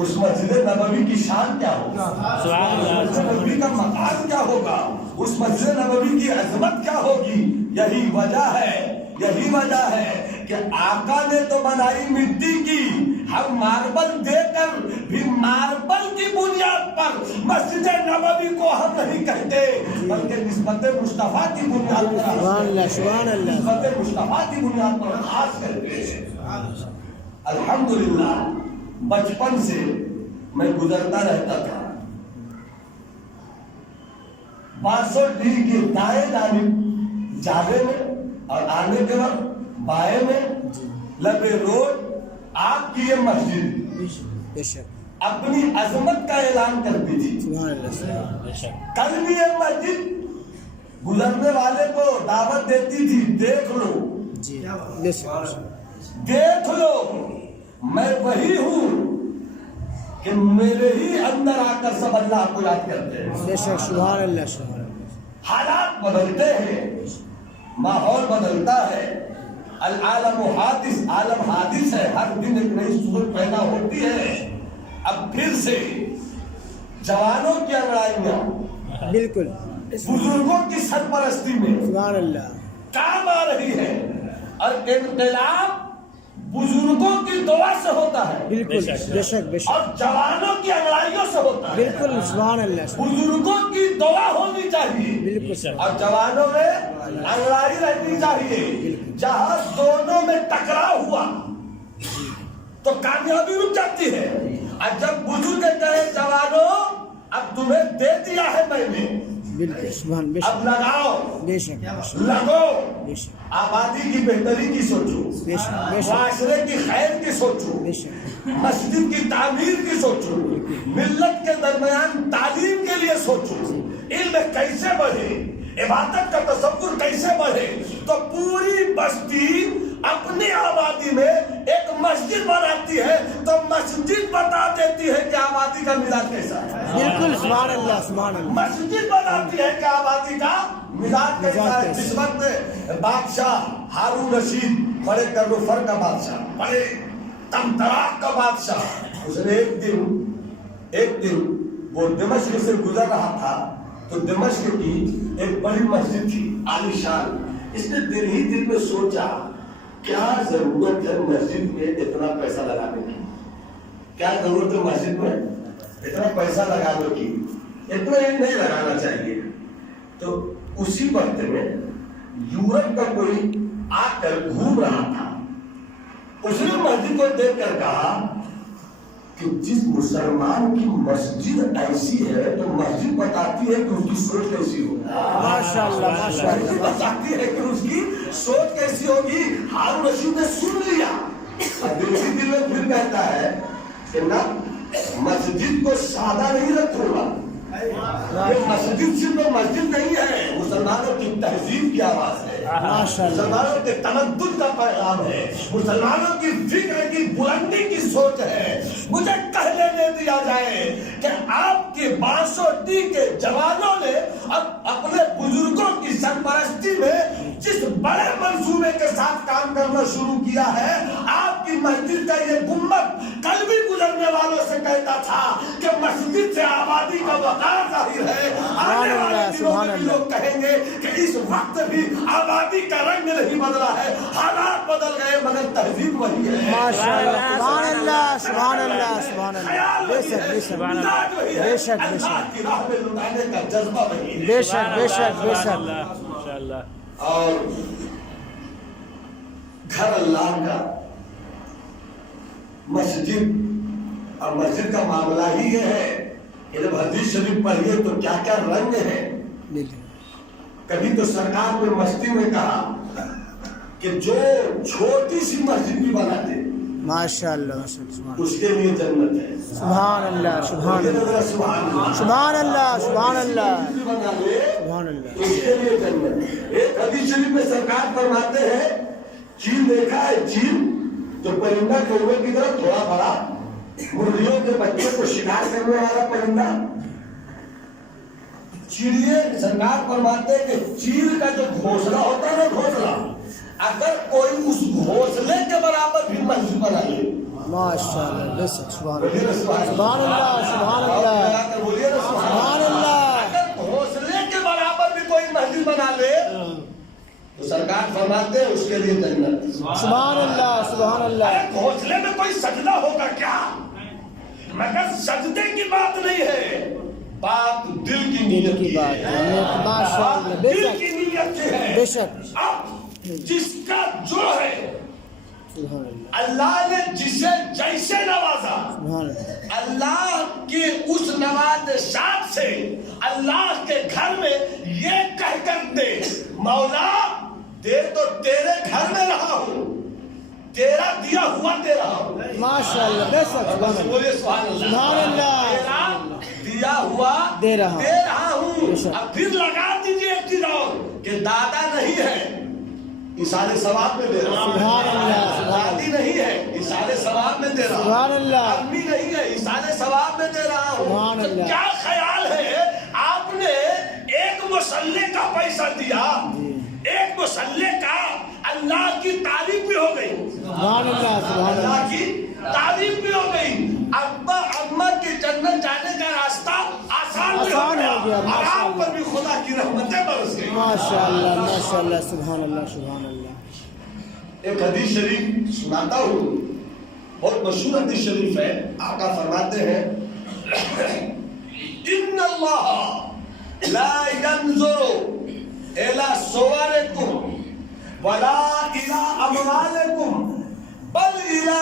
उस मस्जिद नबवी की शान क्या होगा, मस्जिद नबवी का मकाम क्या होगा, उस मस्जिद नबवी की अजमत क्या होगी। यही वजह है कि आका ने तो बनाई मिट्टी की, हम मार्बल देकर भी मार्बल की बुनियाद पर मस्जिद नबवी को हम नहीं कहते, बल्कि निस्बत मुस्तफा की बुनियाद पर, निस्बत मुस्तफा की बुनियाद पर खास करके। अल्हम्दुलिल्लाह बचपन से मैं गुजरता रहता था, बासोडीह के दाएं जानिब जाने में और आने के बाद बाएं में लबे रोड आपकी ये मस्जिद अपनी अजमत का ऐलान करती थी। कल भी ये मस्जिद गुजरने वाले को दावत देती थी, देख लो मैं वही हूँ कि मेरे ही अंदर आकर सब अल्लाह को याद करते हैं। हालात बदलते हैं, माहौल बदलता है, आलम हादिस है, हर दिन एक नई सूरत पैदा होती है। अब फिर से जवानों की अंगड़ाइयां बिल्कुल बुजुर्गों की सरपरस्ती में काम आ रही है, और इनकलाब बुजुर्गों की दुआ से होता है, बिल्कुल बेशक और जवानों की अंगड़ाइयों से होता है। बिल्कुल सुभान अल्लाह, बुजुर्गों की दुआ होनी चाहिए, बिल्कुल और जवानों में अंगड़ाई रहनी चाहिए। जहां दोनों में टकराव हुआ तो कामयाबी रुक जाती है। और जब बुजुर्ग कहे जवानों अब तुम्हें दे दिया है मैंने, बिल्कुल सुभान, अब लगाओ, लगो, आबादी की बेहतरी की सोचो, माशरे की खैर की सोचो, मस्जिद की तामीर की सोचो, मिल्लत के दरमियान तालीम के लिए सोचो, इल्म कैसे बढ़े, इबादत का तसव्वुर कैसे बढ़े। तो पूरी बस्ती अपनी आबादी में एक मस्जिद बनाती है, तो मस्जिद बता देती है कि आबादी का मिजाज कैसा है। बिल्कुल सुभान अल्लाह, सुभान अल्लाह। मस्जिद बताती है कि आबादी का मिजाज कैसा है। जिस वक्त बादशाह हारून रशीद, बड़े कर्नूफर का बादशाह, बड़े तमतराक का बादशाह, उसने एक दिन वो दिमश्क से गुजर रहा था, तो दिमश्क की एक बड़ी मस्जिद थी आलीशान। इसने दिन ही दिन में सोचा क्या जरूरत है मस्जिद में इतना पैसा लगाने की, क्या जरूरत है मस्जिद में इतना पैसा लगाने की, इतना ही नहीं लगाना चाहिए। तो उसी वक्त में यूरोप का कोई आकर घूम रहा था, उसने मस्जिद को देखकर कहा कि जिस मुसलमान की मस्जिद ऐसी है तो मस्जिद बताती है कि उसकी सोच कैसी होगी। माशाअल्लाह, माशाअल्लाह। मस्जिद बताती है कि उसकी सोच कैसी होगी। हारून रशीद ने सुन लिया, और दिल में फिर कहता है कि ना मस्जिद को सादा नहीं रखूंगा, ये मस्जिद सिर्फ मस्जिद नहीं है, मुसलमानों की तहजीब की आवाज है, मुसलमानों के तमद्दुन का पैगाम है, मुसलमानों की फिक्र की बुलंदी की सोच है। मुझे कहने दे दिया जाए कि आपके बासोडीह के जवानों ने अब अपने बुजुर्गों की सरपरस्ती में जिस बड़े मंसूबे के साथ काम करना शुरू किया है, आपकी मस्जिद का ये गुम्बद कल भी गुजरने वालों से कहता था कि मस्जिद से आबादी का वकार जाहिर है। आने वाले दिनों में भी लोग कहेंगे कि इस वक्त भी आबादी का रंग नहीं बदला है, हालात बदल गए मगर तहजीब वही है। माशाअल्लाह, सुभान अल्लाह, सुभान अल्लाह, सुभान अल्लाह। बेशक बेशक अल्लाह की राह में लुटाने का जज्बा वही है। बेशक बेशक बेशक। और घर अल्लाह का, मस्जिद और मस्जिद का मामला ही ये है। जब हदीस शरीफ पढ़िए तो क्या क्या रंग है। कभी तो सरकार ने मस्ती में कहा कि जो छोटी सी मस्जिद भी बना दे माशाअल्लाह, उसके लिए जन्नत है। सुभान अल्लाह, सुभान अल्लाह, सुभान अल्लाह, सुभान अल्लाह, बना ले सुभान अल्लाह। उसके लिए जन्नत। एक हदीस शरीफ में सरकार फरमाते हैं, चील देखा है, चील तो परिंदा कौवे की तरह थोड़ा बड़ा, मुर्गियों के बच्चे को शिकार करने वाला परिंदा। चिड़िए सरकार फरमाते हैं कि चील का जो घोंसला होता है ना, घोंसला, अगर कोई उस घोंसले के बराबर भी मस्जिद बना ले माशाअल्लाह बेशक सुभान बोलिए ना सुभान अल्लाह सुभान अल्लाह बोलिए ना सुभान अल्लाह। अगर घोंसले के बराबर भी कोई मस्जिद बना ले तो सरकार फरमाते हैं उसके लिए जन्नत। सुभान अल्लाह सुभान अल्लाह। अरे घोंसले में कोई सजदा होगा क्या? मगर सजदे की बात नहीं है, बात दिल की नीयत की बात है। है माशाअल्लाह दिल बेशक की नीयत की है। बेशक अब जिसका जो है सुभान अल्लाह अल्लाह ने जिसे जैसे नवाजा, सुभान अल्लाह अल्लाह की उस नवाज़शात से अल्लाह के घर में ये कहकर दे, मौला दे तो तेरे घर में रहा हूँ, तेरा दिया हुआ दे रहा हूँ। माशाअल्लाह बेशक सुभान अल्लाह बोलिए सुभान अल्लाह। तेरा दिया हुआ दे रहा हूँ। अब फिर लगा दीजिए एक चीज और कि दादा नहीं है, इशारे सवाब में दे रहा हूँ। सुभान अल्लाह सुभान दादी नहीं है, इशारे सवाब में दे रहा हूँ। सुभान अल्लाह अम्मी नहीं है, इशारे सवाब में दे रहा हूँ। सुभान तो अल्लाह। क्या ख्याल है, आपने एक मुसल्ले का पैसा दिया, एक मुसल्ले का अल्लाह की तारीफ भी हो गई, सुभान अल्लाह सुभान अल्लाह अल्लाह। की तारीफ भी हो गई, अब्बा अम्मा की जन्नत जाने का रास्ता आसान भी हो आसान हो गया, गया, और आप पर भी खुदा की रहमतें बरस गई। माशाअल्लाह माशाअल्लाह सुभान अल्लाह सुभान अल्लाह। एक हदीस शरीफ सुनाता हूँ, बहुत मशहूर हदीस शरीफ है। आका फरमाते हैं इन्नल्लाह ला यंजुरु इला सुवरिकुम वला इला अमवालिकुम बल इला